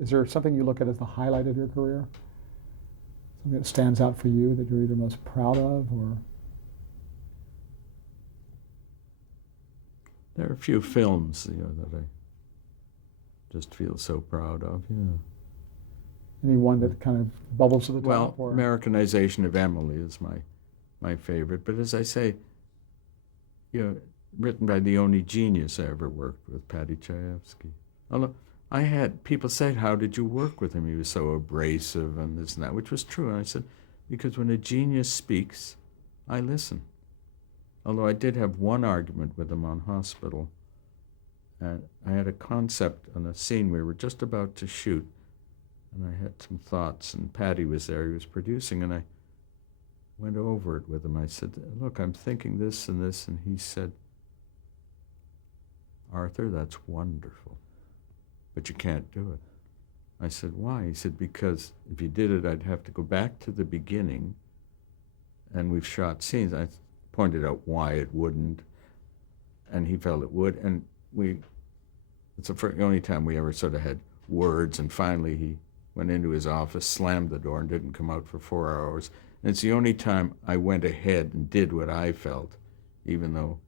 Is there something you look at as the highlight of your career? Something that stands out for you that you're either most proud of or? There are a few films, that I just feel so proud of, yeah. Any one that kind of bubbles to the Well, top? Or? Americanization of Emily is my favorite. But as I say, written by the only genius I ever worked with, Paddy Chayefsky. Although I had people said, "How did you work with him? He was so abrasive and this and that," which was true. And I said, because when a genius speaks, I listen. Although I did have one argument with him on Hospital. And I had a concept on a scene we were just about to shoot, and I had some thoughts, and Paddy was there, he was producing, and I went over it with him. I said, "Look, I'm thinking this and this," and he said, "Arthur, that's wonderful, but you can't do it." I said, "Why?" He said, "Because if you did it, I'd have to go back to the beginning, and we've shot scenes." I pointed out why it wouldn't, and he felt it would, and it's the only time we ever sort of had words, and finally he went into his office, slammed the door, and didn't come out for 4 hours. And it's the only time I went ahead and did what I felt, even though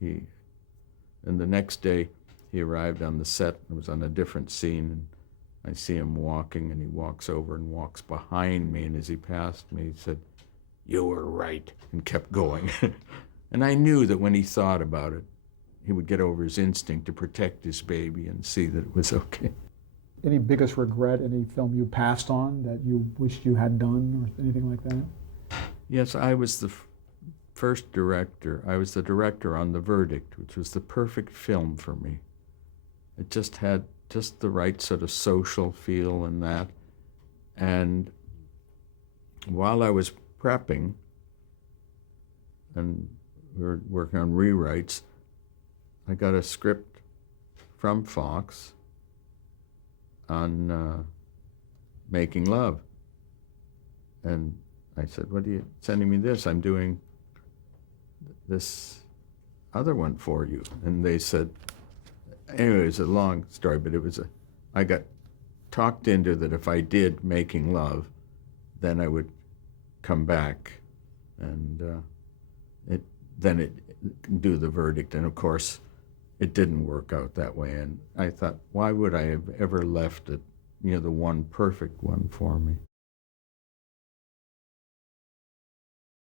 and the next day he arrived on the set, and was on a different scene, and I see him walking, and he walks over and walks behind me, and as he passed me, he said, "You were right," and kept going. And I knew that when he thought about it, he would get over his instinct to protect his baby and see that it was okay. Any biggest regret, any film you passed on that you wished you had done or anything like that? Yes, I was the first director. I was the director on The Verdict, which was the perfect film for me. It just had just the right sort of social feel and that. And while I was prepping, and we were working on rewrites, I got a script from Fox on making love. And I said, "What are you sending me this? I'm doing this other one for you." And they said, anyway, it was a long story, but I got talked into that if I did making love, then I would come back and then it do The Verdict. And of course, it didn't work out that way. And I thought, why would I have ever left it, the one perfect one for me?